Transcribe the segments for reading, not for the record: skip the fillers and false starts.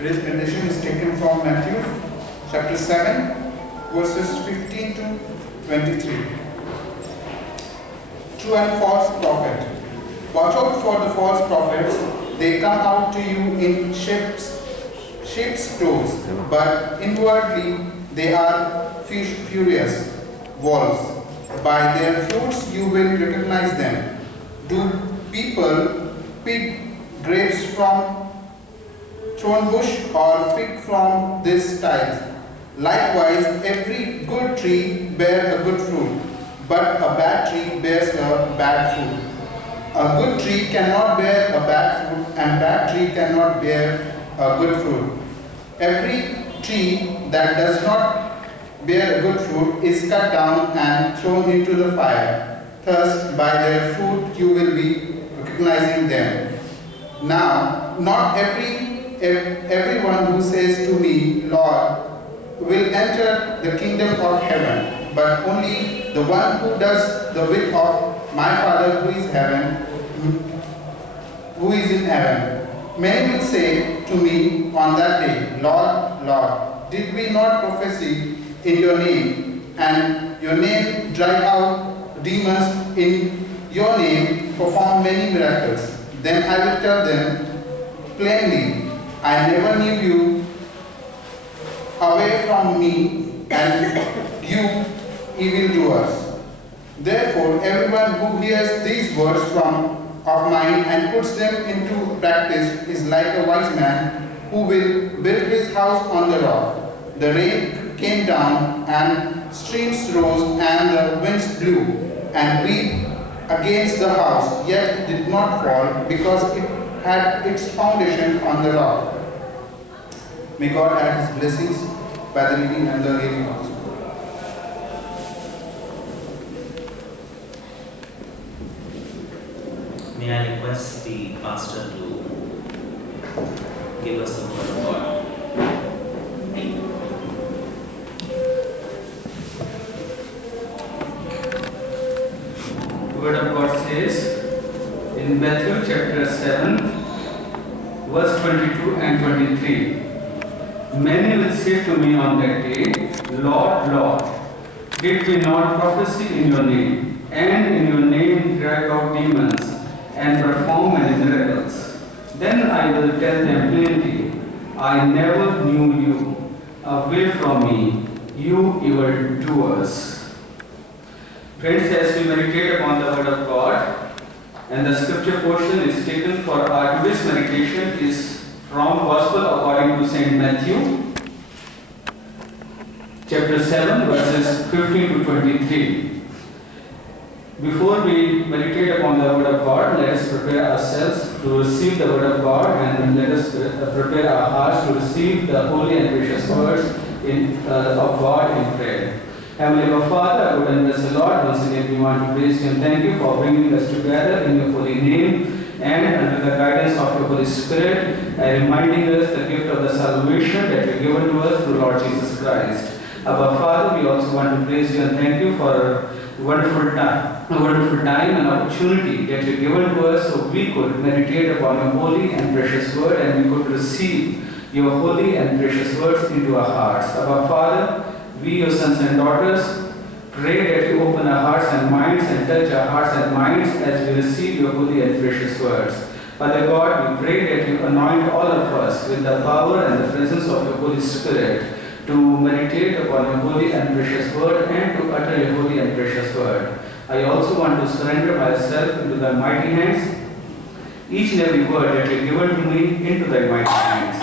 Today's meditation is taken from Matthew chapter 7, verses 15 to 23. True and false prophet. Watch out for the false prophets. They come out to you in sheep's clothes, but inwardly they are furious wolves. By their fruits you will recognize them. Do people pick grapes from thorn bush or fig from this tithe? Likewise, every good tree bears a good fruit, but a bad tree bears a bad fruit. A good tree cannot bear a bad fruit, and bad tree cannot bear a good fruit. Every tree that does not bear a good fruit is cut down and thrown into the fire. Thus, by their fruit you will be recognizing them. Now, not everyone who says to me, Lord, will enter the kingdom of heaven, but only the one who does the will of my Father who is in heaven. Many will say to me on that day, Lord, Lord, did we not prophesy in your name, and your name drive out demons in your name, perform many miracles? Then I will tell them plainly, I never knew you. Away from me, and you evildoers. Therefore, everyone who hears these words of mine and puts them into practice is like a wise man who will build his house on the rock. The rain came down, and streams rose, and the winds blew, and beat against the house, yet it did not fall, because it had its foundation on the rock. May God add His blessings by the reading and the hearing of His word. May I request the pastor to give us the word of God. Thank you. The word of God says in Matthew chapter 7, verse 22 and 23. Many will say to me on that day, Lord, Lord, did we not prophesy in your name, and in your name drive out demons, and perform many miracles? Then I will tell them plainly, I never knew you. Away from me, you evildoers. Friends, as we meditate upon the word of God, and the scripture portion is taken for our today's meditation is from Gospel according to Saint Matthew, chapter 7, verses 15 to 23. Before we meditate upon the word of God, let us prepare ourselves to receive the word of God, and let us prepare our hearts to receive the holy and precious words of God in prayer. Heavenly Father, good and blessed Lord, once again we want to praise you and thank you for bringing us together in your holy name, and under the guidance of your Holy Spirit, and reminding us the gift of the salvation that you have given to us through Lord Jesus Christ. Our Father, we also want to praise you and thank you for a wonderful time and opportunity that you have given to us so we could meditate upon your holy and precious word, and we could receive your holy and precious words into our hearts. Our Father, we, your sons and daughters, pray that you open our hearts and minds and touch our hearts and minds as we receive your holy and precious words. Father God, we pray that you anoint all of us with the power and the presence of your Holy Spirit to meditate upon your holy and precious word and to utter your holy and precious word. I also want to surrender myself into thy mighty hands, each and every word that you have given to me into thy mighty hands.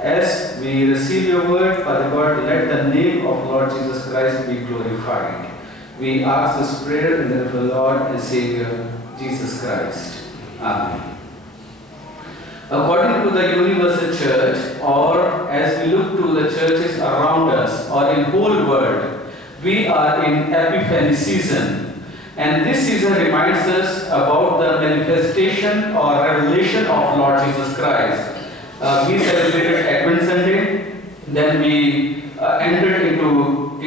As we receive your word, Father God, let the name of Lord Jesus Christ be glorified. We ask this prayer in the name of the Lord and Savior, Jesus Christ. Amen. According to the universal church, or as we look to the churches around us, or in whole world, we are in Epiphany season. And this season reminds us about the manifestation or revelation of Lord Jesus Christ. We celebrated Advent Sunday, then we entered into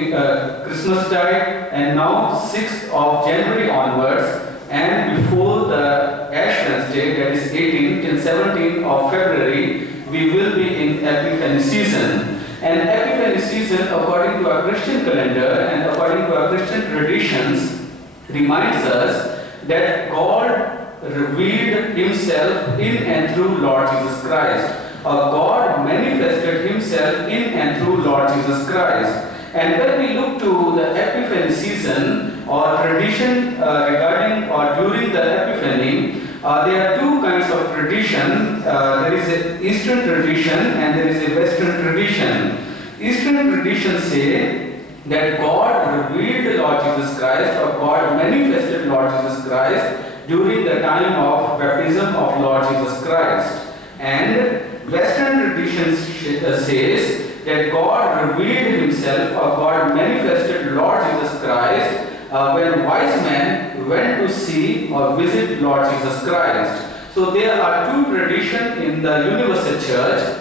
Christmas time, and now 6th of January onwards, and before the Ash Wednesday, that is 18th till 17th of February, we will be in Epiphany season. And Epiphany season, according to our Christian calendar and according to our Christian traditions, reminds us that God revealed Himself in and through Lord Jesus Christ. God manifested Himself in and through Lord Jesus Christ. And when we look to the Epiphany season or tradition regarding or during the Epiphany, there are two kinds of tradition. There is an Eastern tradition and there is a Western tradition. Eastern tradition say that God revealed the Lord Jesus Christ or God manifested Lord Jesus Christ during the time of baptism of Lord Jesus Christ. And Western tradition says that God revealed Himself or God manifested Lord Jesus Christ when wise men went to see or visit Lord Jesus Christ. So there are two traditions in the Universal Church,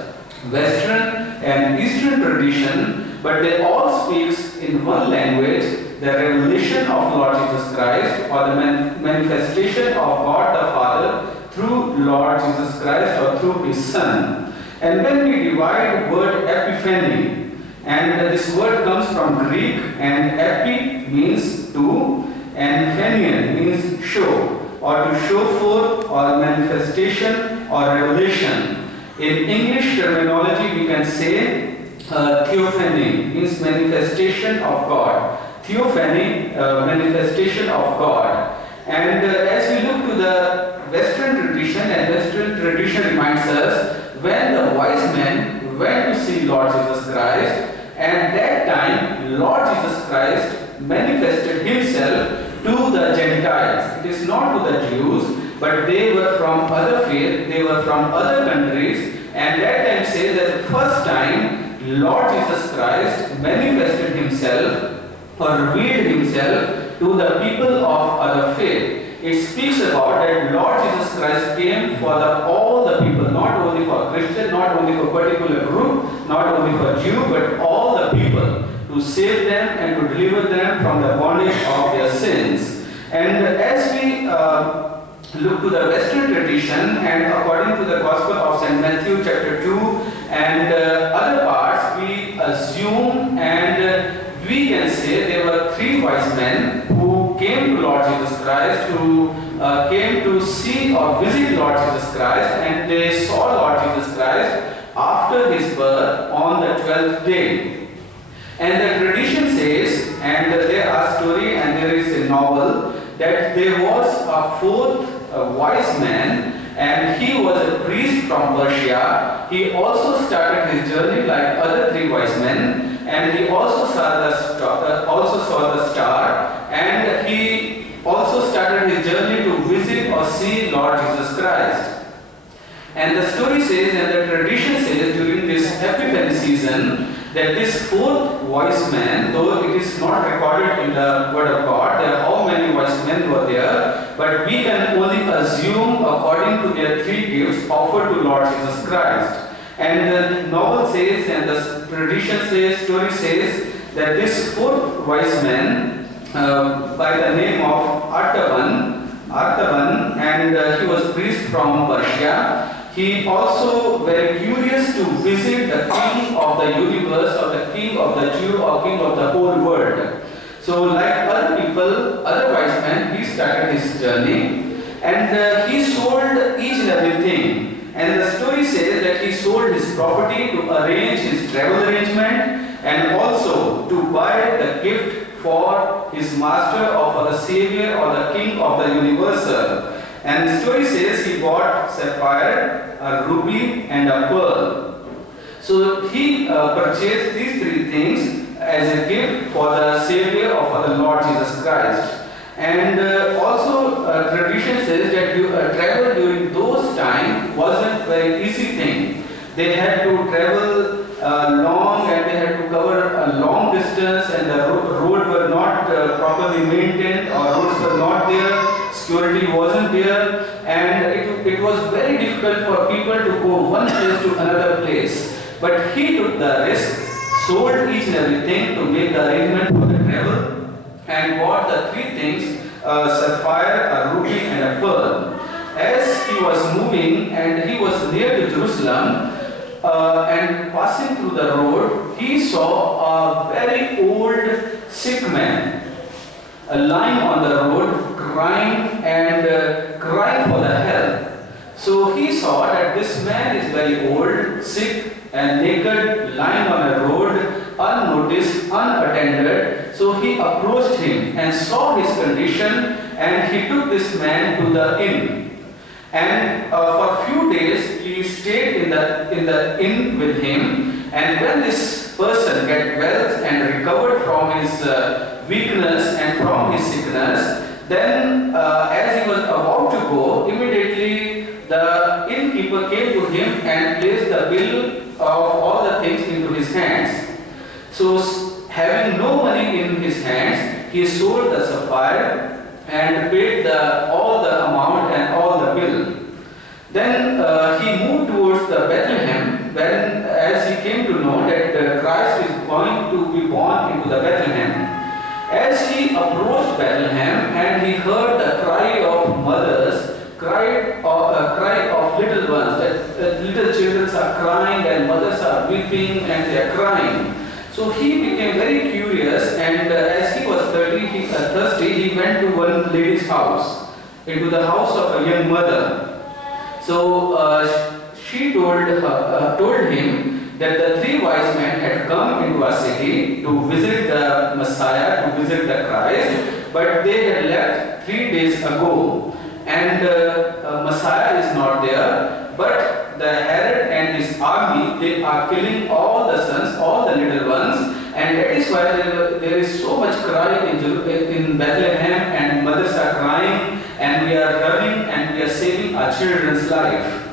Western and Eastern tradition, but they all speak in one language, the revelation of Lord Jesus Christ or the manifestation of God the Father through Lord Jesus Christ or through His Son. And when we divide the word Epiphany, and this word comes from Greek, and epi means to, and phanion means show, or to show forth, or manifestation, or revelation. In English terminology, we can say theophany means manifestation of God. Theophany, manifestation of God. And as we look to the Western tradition, and Western tradition reminds us when the wise men went to see Lord Jesus Christ, and that time Lord Jesus Christ manifested Himself to the Gentiles. It is not to the Jews, but they were from other faith, they were from other countries, and that time says that the first time Lord Jesus Christ manifested Himself or revealed Himself to the people of other faith. It speaks about that Lord Jesus Christ came for all the people, not only for Christian, not only for particular group, not only for Jew, but all the people, to save them and to deliver them from the bondage of their sins. And as we look to the Western tradition, and according to the Gospel of St. Matthew chapter 2 and other parts, we assume and we can say there were three wise men who came to Lord Jesus Christ, who came to see or visit Lord Jesus Christ, and they saw Lord Jesus Christ after His birth on the 12th day. And the tradition says, and there are story and there is a novel, that there was a fourth wise man, and he was a priest from Persia. He also started his journey like other three wise men, and he also saw the star, and he also started his journey to visit or see Lord Jesus Christ. And the story says, and the tradition says, during this Epiphany season, that this fourth wise man, though it is not recorded in the Word of God, there how many wise men were there, but we can only assume according to their three gifts offered to Lord Jesus Christ. And the novel says, and the tradition says, story says, that this fourth wise man, by the name of Artaban, and he was priest from Persia. He also very curious to visit the King of the universe, or the King of the Jew, or King of the whole world. So like other people, other wise men, he started his journey, and he sold each and everything. And the story says that he sold his property to arrange his travel arrangement, and also to buy the gift for his master, or for the Savior, or the King of the universal. And the story says he bought sapphire, a ruby, and a pearl. So he purchased these three things as a gift for the Savior, or for the Lord Jesus Christ. And also tradition says that travel during those times wasn't a very easy thing. They had to travel long, and they had to cover a long distance, and the road were not properly maintained, or roads were not there, security wasn't there, and it was very difficult for people to go one place to another place. But he took the risk, sold each and everything to make the arrangement for the travel, and bought the three things, sapphire, a ruby, and a pearl. As he was moving and he was near to Jerusalem, and passing through the road, he saw a very old sick man lying on the road, crying and crying for the help. So he saw that this man is very old, sick and naked, lying on a road, unnoticed, unattended. So he approached him and saw his condition, and he took this man to the inn. And for a few days he stayed in the inn with him. And when this person get well and recovered from his weakness and from his sickness, then as he was about to go, immediately the innkeeper came to him and placed the bill of all the things into his hands. So having no money in his hands, he sold the sapphire and paid all the amount and all the bill. Then he moved towards the Bethlehem, when as he came to know that Christ is going to be born into the Bethlehem. As he approached Bethlehem and he heard the cry of mothers, cry of little ones, that little children are crying and mothers are weeping and they are crying. So he became very curious, and as he was thirsty, he went to one lady's house, into the house of a young mother. So she told him that the three wise men had come into a city to visit the Messiah, to visit the Christ, but they had left 3 days ago. And Messiah is not there, but the Herod and his army, they are killing all the sons, all the little ones, and that is why there is so much cry in Bethlehem, and mothers are crying, and we are running and we are saving our children's life.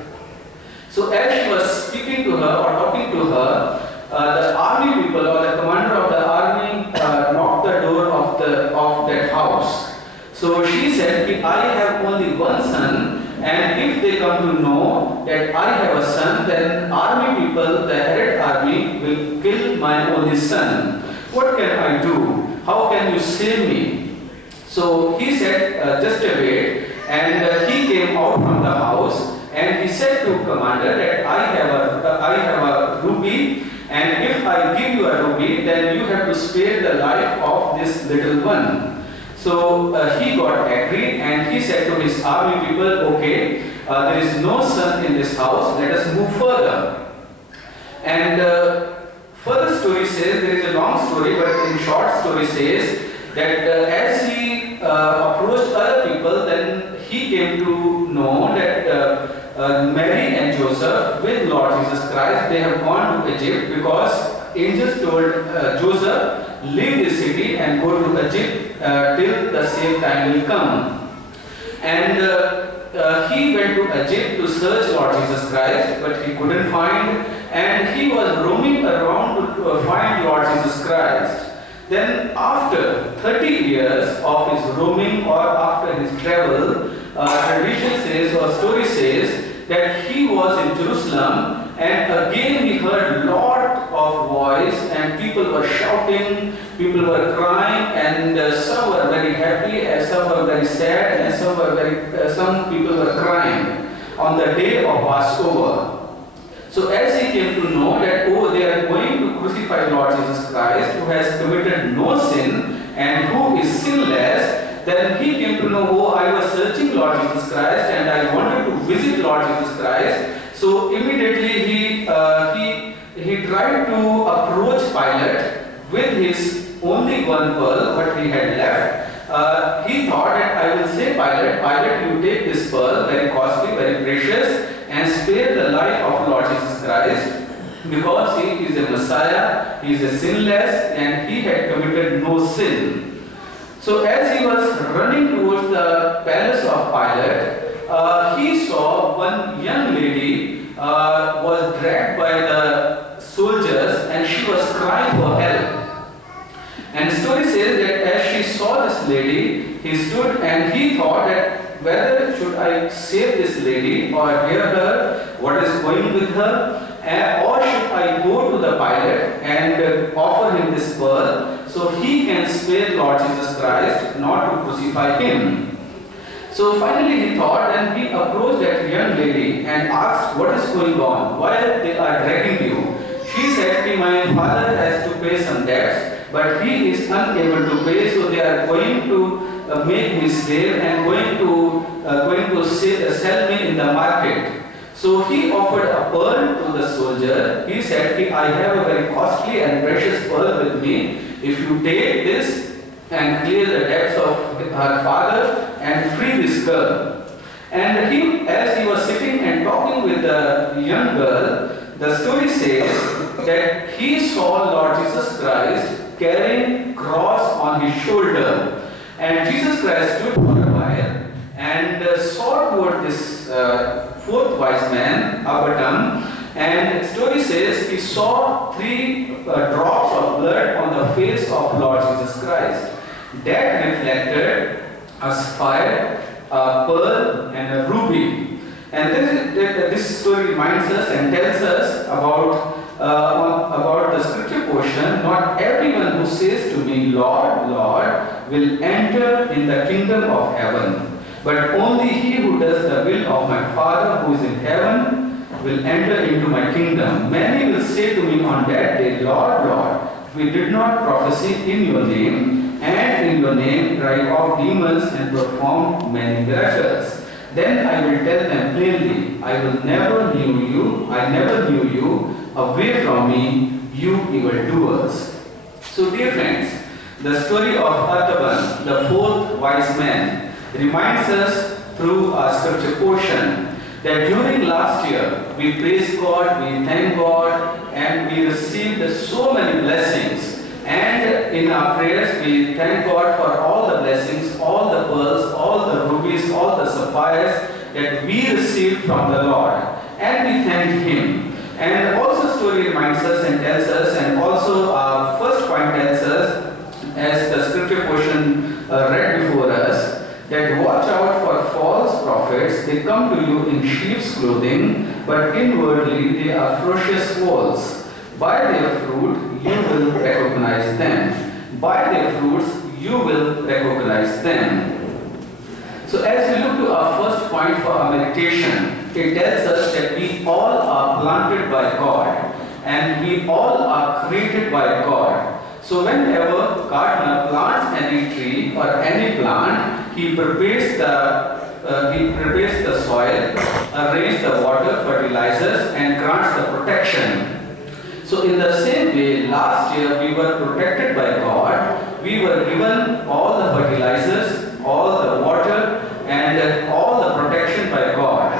So as she was speaking to her or talking to her, the army people or the commander of the army knocked the door of that house. So she said, I have only one son, and if they come to know that I have a son, then army people, the Herod army, will kill my only son. What can I do? How can you save me? So he said, just wait. And he came out from the house, and he said to commander that I have a ruby, and if I give you a ruby, then you have to spare the life of this little one. So he got angry, and he said to his army people, okay, there is no son in this house, let us move further. And further story says, there is a long story, but in short story says that as he approached other people, then he came to know that Mary and Joseph with Lord Jesus Christ, they have gone to Egypt, because angels told Joseph, leave the city and go to Egypt till the safe time will come. And he went to Egypt to search Lord Jesus Christ, but he couldn't find, and he was roaming around to find Lord Jesus Christ. Then after 30 years of his roaming or after his travel, tradition says or story says that he was in Jerusalem, and again he heard lot of voice, and people were shouting, people were crying, and some were very happy and some were very sad, and some people were crying on the day of Passover. So as he came to know that, oh, they are going to crucify Lord Jesus Christ, who has committed no sin and who is sinless, then he came to know, oh, I was searching Lord Jesus Christ and I wanted to visit Lord Jesus Christ. So immediately he tried to approach Pilate with his only one pearl, what he had left. He thought that I will say Pilate, you take this pearl, very costly, very precious, and spare the life of Lord Jesus Christ, because he is a Messiah, he is a sinless, and he had committed no sin. So as he was running towards the palace of Pilate, he saw one young lady was dragged by the soldiers, and she was crying for help. And the story says that as she saw this lady, he stood and he thought that whether should I save this lady or hear her, what is going with her, or should I go to the Pilate and offer him this pearl so he can spare Lord Jesus Christ, not to crucify him. So finally he thought, and he approached that young lady and asked, what is going on? Why they are dragging you? She said, my father has to pay some debts, but he is unable to pay, so they are going to make me slave and going to sell me in the market. So he offered a pearl to the soldier. He said, I have a very costly and precious pearl with me. If you take this and clear the debts of her father and free this girl. And he, as he was sitting and talking with the young girl, the story says that he saw Lord Jesus Christ carrying cross on his shoulder. And Jesus Christ stood for a while and saw toward this fourth wise man, Abraham, and the story says he saw 3 drops of blood on the face of Lord Jesus Christ. That reflected a sapphire, a pearl, and a ruby. And this story reminds us and tells us about the scripture portion. Not everyone who says to me, Lord, Lord, will enter in the kingdom of heaven, but only he who does the will of my Father who is in heaven will enter into my kingdom. Many will say to me on that day, Lord, Lord, we did not prophesy in your name, and in your name drive out demons and perform many miracles. Then I will tell them plainly, I will never knew you, I never knew you, away from me, you evildoers. So dear friends, the story of Artaban, the 4th wise man, reminds us through our scripture portion that during last year we praised God, we thanked God, and we received so many blessings. And in our prayers we thank God for all the blessings, all the pearls, all the rubies, all the sapphires that we received from the Lord. And we thank Him. And also story reminds us and tells us, and also our first point tells us, as the scripture portion read before us, that watch out for false prophets. They come to you in sheep's clothing, but inwardly they are ferocious wolves. By their fruit you will recognize them. By their fruits you will recognize them. So as we look to our first point for our meditation, it tells us that we all are planted by God and we all are created by God. So whenever gardener plants any tree or any plant, he prepares the soil, arranges the water, fertilizers, and grants the protection. So in the same way, last year we were protected by God. We were given all the fertilizers, all the water, and all the protection by God.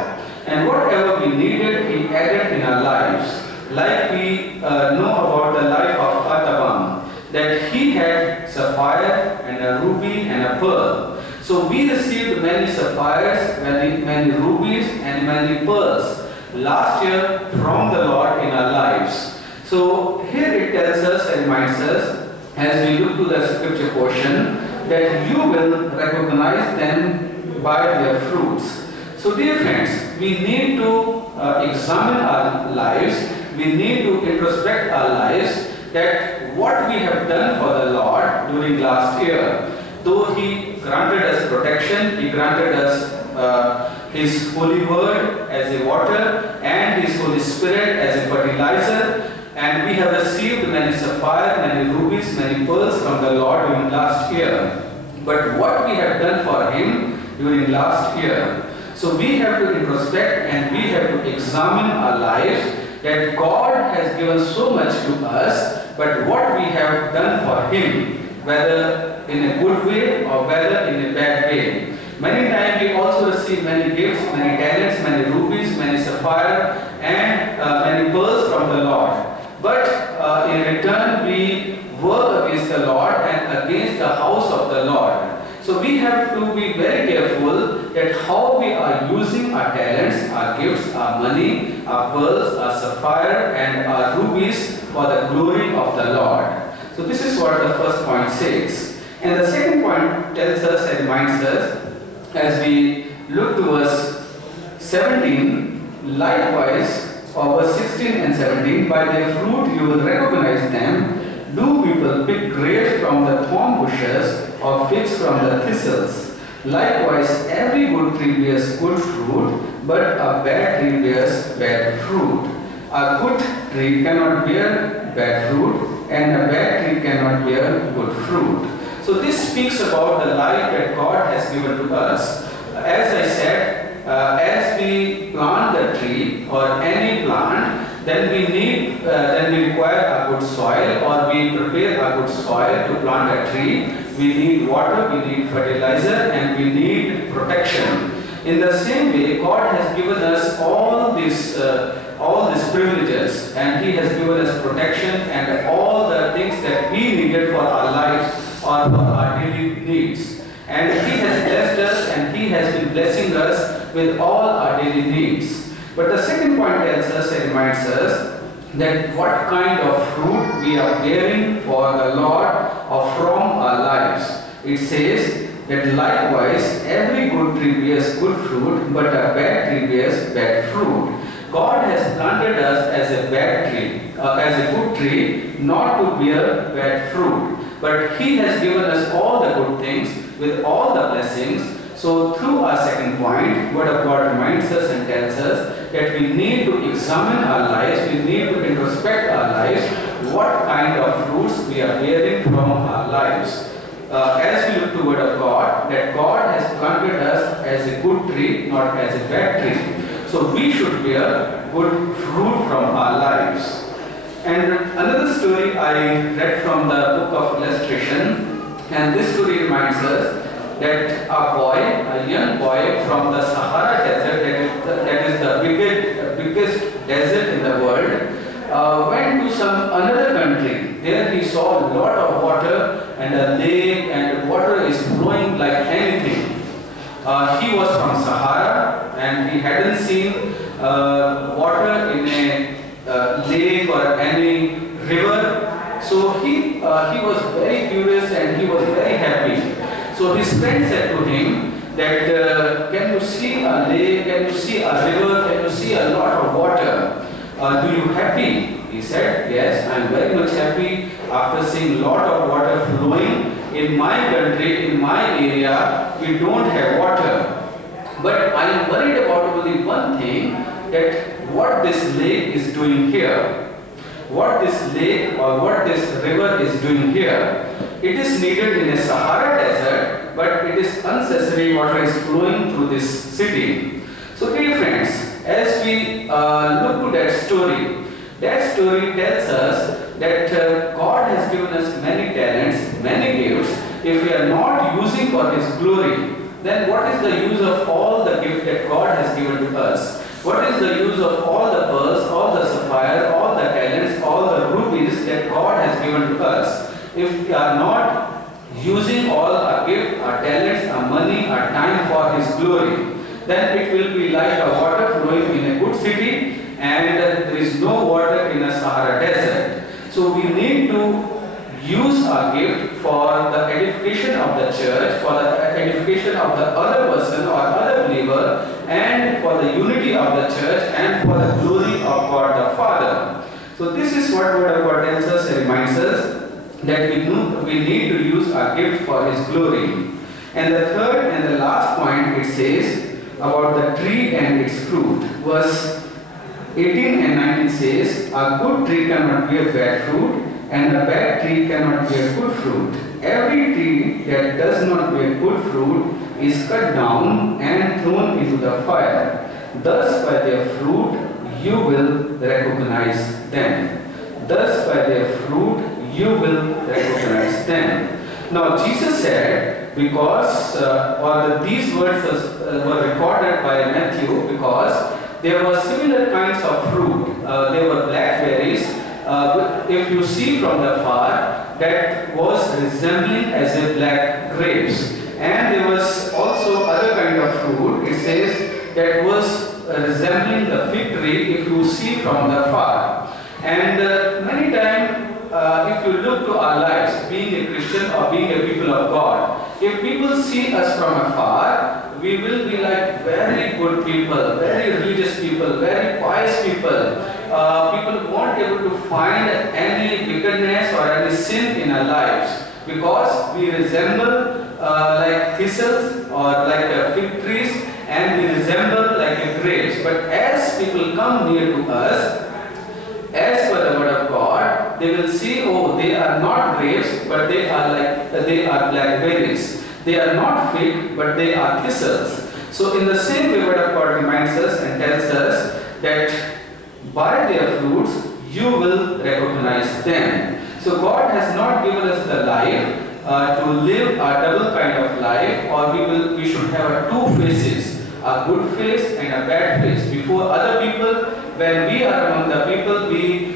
And whatever we needed, He added in our lives. Like we know about the life of Artaban, that he had sapphire and a ruby and a pearl. So we received many sapphires, many rubies, and many pearls last year from the Lord in our lives. So here it tells us and reminds us, as we look to the scripture portion, that you will recognize them by their fruits. So dear friends, we need to examine our lives, we need to introspect our lives, that what we have done for the Lord during last year. Though He granted us protection, He granted us His holy word as a water and His Holy Spirit as a fertilizer, and we have received many sapphire, many rubies, many pearls from the Lord during last year. But what we have done for Him during last year. So we have to introspect and we have to examine our lives, that God has given so much to us, but what we have done for Him, whether in a good way or whether in a bad way. Many times we also receive many gifts, many talents, many rubies, many sapphire, and many pearls from the Lord. But in return we work against the Lord and against the house of the Lord. So we have to be very careful that how we are using our talents, our gifts, our money, our pearls, our sapphire, and our rubies for the glory of the Lord. So this is what the first point says. And the second point tells us and reminds us, as we look to verse 17, likewise, or verse 16 and 17, by their fruit you will recognize them. Do people pick grapes from the thorn bushes or figs from the thistles? Likewise, every good tree bears good fruit, but a bad tree bears bad fruit. A good tree cannot bear bad fruit, and a bad tree cannot bear good fruit. So this speaks about the life that God has given to us. As I said, as we plant the tree or any plant, then we require a good soil, or we prepare a good soil to plant a tree. We need water, we need fertilizer, and we need protection. In the same way, God has given us all these privileges, and He has given us protection and all the things that we needed for our lives or for our daily needs. And He has blessed us, and He has been blessing us with all our daily needs. But the second point tells us and reminds us that what kind of fruit we are bearing for the Lord or from our lives. It says that likewise every good tree bears good fruit, but a bad tree bears bad fruit. God has planted us as a bad tree, as a good tree, not to bear bad fruit. But He has given us all the good things with all the blessings. So through our second point, Word of God reminds us and tells us that we need to examine our lives, we need to introspect our lives, what kind of fruits we are bearing from our lives. As we look to Word of God, that God has planted us as a good tree, not as a bad tree. So we should bear good fruit from our lives. And another story I read from the book of illustration, and this story reminds us that a young boy from the Sahara Desert, that is the biggest desert in the world, went to some another country. There he saw a lot of water and a lake, and water is flowing like anything. He was from Sahara, and he hadn't seen water in a lake or any river. So he was very curious and he was very happy. So his friend said to him that, can you see a lake, can you see a river, can you see a lot of water? Do you happy? He said, yes, I am very much happy after seeing a lot of water flowing. In my country, in my area, we don't have water. But I am worried about only one thing, that what this lake is doing here. What this lake or what this river is doing here. It is needed in a Sahara desert, but it is unnecessary water is flowing through this city. So dear friends, as we look to that story tells us that God has given us many talents, many gifts. If we are not using for His glory, then what is the use of all the gifts that God has given to us? What is the use of all the pearls, all the sapphires, all the talents, all the rubies that God has given to us? If we are not using all our gift, our talents, our money, our time for His glory, then it will be like a water flowing in a good city, and there is no water in a Sahara desert. So we need to use our gift for the edification of the church, for the edification of the other person or other believer, and for the unity of the church and for the glory of God the Father. So this is what Word of God tells us and reminds us, that we need to use our gift for His glory. And the third and the last point, it says about the tree and its fruit. Verse 18 and 19 says, a good tree cannot bear bad fruit, and a bad tree cannot bear good fruit. Every tree that does not bear good fruit is cut down and thrown into the fire. Thus by their fruit you will recognize them. Thus by their fruit you will recognize them. Now Jesus said, because these words were recorded by Matthew, because there were similar kinds of fruit. There were blackberries. If you see from the far, that was resembling as a black grapes. And there was also other kind of fruit. It says that was resembling the fig tree if you see from the far. And many times, if you look to our lives, being a Christian or being a people of God, if people see us from afar, we will be like very good people, very religious people, very pious people. People won't be able to find any wickedness or any sin in our lives, because we resemble like thistles or like fig trees, and we resemble like a grapes. But as people come near to us, as per the word of God, they will see, oh, they are not grapes, but they are blackberries. They are not fig, but they are thistles. So in the same way, word of God reminds us and tells us that by their fruits you will recognize them. So God has not given us the life to live a double kind of life, or we should have two faces, a good face and a bad face. Before other people, when we are among the people, we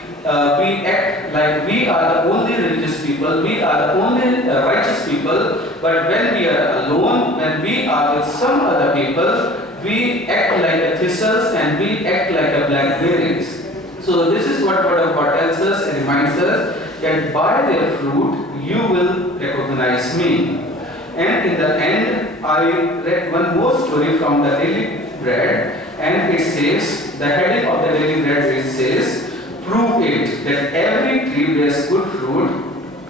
act like we are the only religious people, we are the only righteous people. But when we are alone, when we are with some other people, we act like the thistles and we act like the blackberries. So this is what word of God tells us and reminds us, that by their fruit you will recognize me. And in the end, I read one more story from the Daily Bread, and it says, the heading of the Daily Bread, it says, prove it that every tree bears good fruit,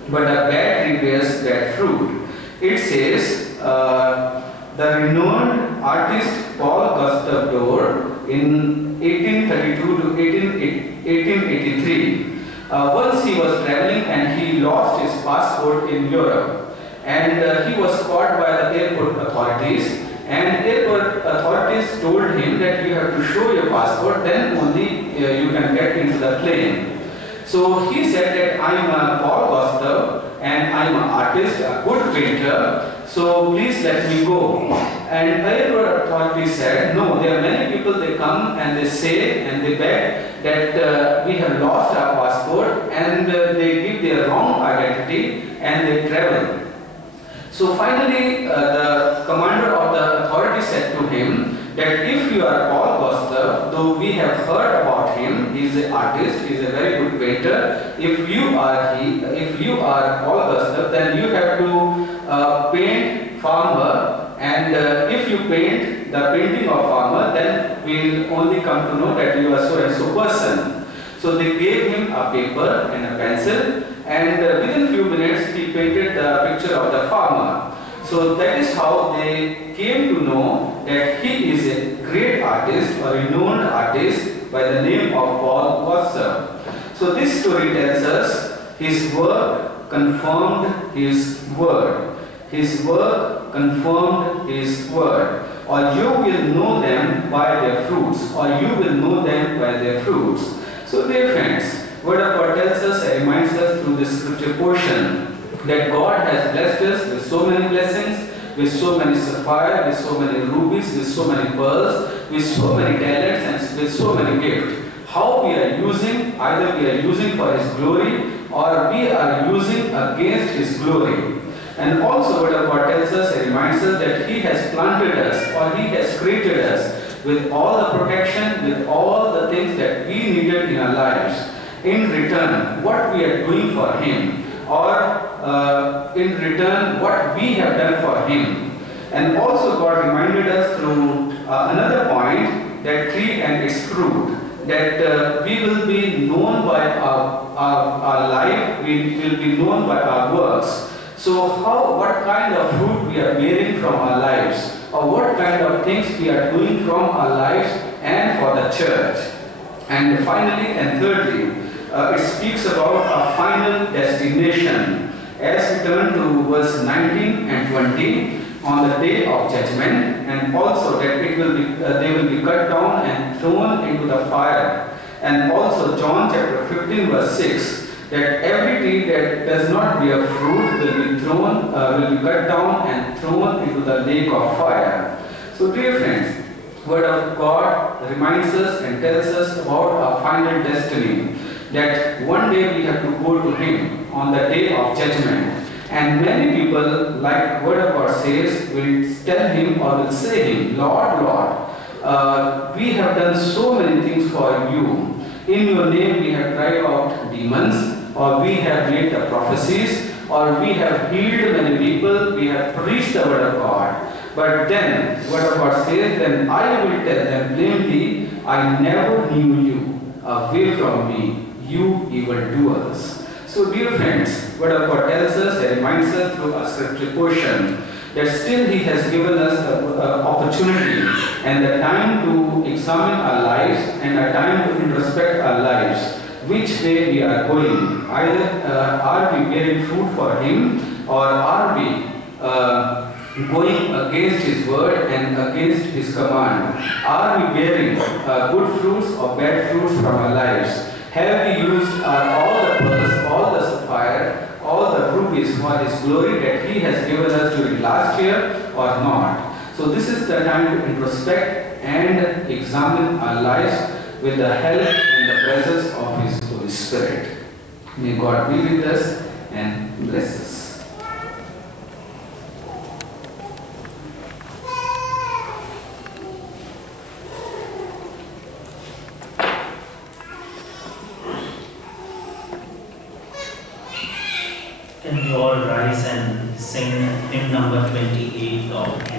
but a bad tree bears bad fruit. It says, the renowned artist Paul Gustave Doré in 1832 to 1883. Once he was traveling and he lost his passport in Europe, and he was caught by the airport authorities, and airport authorities told him that you have to show your passport, then only you can get into the plane. So he said that I am a Paul Gustave and I am an artist, a good painter, so please let me go. And airport authorities said, no, there are many people, they come and they say and they beg that we have lost our passport, and they give their wrong identity and they travel. So finally the commander of the authority said to him that if you are Paul Gustave, though we have heard about him, he is an artist, he is a very good painter, if you are Paul Gustave, then you have to paint farmer, and if you paint the painting of farmer, then we will only come to know that you are so and so person. So they gave him a paper and a pencil, and within few minutes he painted the picture of the farmer. So that is how they came to know that he is a great artist or a renowned artist by the name of Paul Gustave. So this story tells us his work confirmed his word. His work confirmed his word. Or you will know them by their fruits. Or you will know them by their fruits. So dear friends, word of God tells us and reminds us through this scripture portion that God has blessed us with so many blessings, with so many sapphires, with so many rubies, with so many pearls, with so many talents, and with so many gifts. How we are using, either we are using for His glory or we are using against His glory. And also word of God tells us and reminds us that He has planted us or He has created us with all the protection, with all the things that we needed in our lives. In return, what we are doing for Him, or in return, what we have done for Him. And also God reminded us through another point, that tree and its fruit, that we will be known by our life, we will be known by our works. So what kind of fruit we are bearing from our lives, or what kind of things we are doing from our lives and for the church. And finally and thirdly, it speaks about a final destination. As we turn to verse 19 and 20, on the day of judgment, and also that they will be cut down and thrown into the fire. And also John chapter 15 verse 6, that every tree that does not bear fruit will be cut down and thrown into the lake of fire. So dear friends, word of God reminds us and tells us about our final destiny, that one day we have to go to Him on the day of judgment. And many people, like word of God says, will tell Him or will say Him, Lord, Lord, we have done so many things for you. In your name we have driven out demons, or we have made the prophecies, or we have healed many people, we have preached the word of God. But then, word of God says, then I will tell them plainly, I never knew you. Away from me, you evildoers. So dear friends, word of God tells us and reminds us through a scripture portion Yet still He has given us an opportunity and the time to examine our lives and a time to introspect our lives. Which way we are going? Either are we bearing fruit for Him, or are we going against His word and against His command? Are we bearing good fruits or bad fruits from our lives? Have we used all the pearls, all the sapphire, all the rubies for His glory that He has given us during last year or not? So this is the time to introspect and examine our lives with the help and the presence of His Holy Spirit. May God be with us and bless us. Can we all rise and sing hymn number 28 of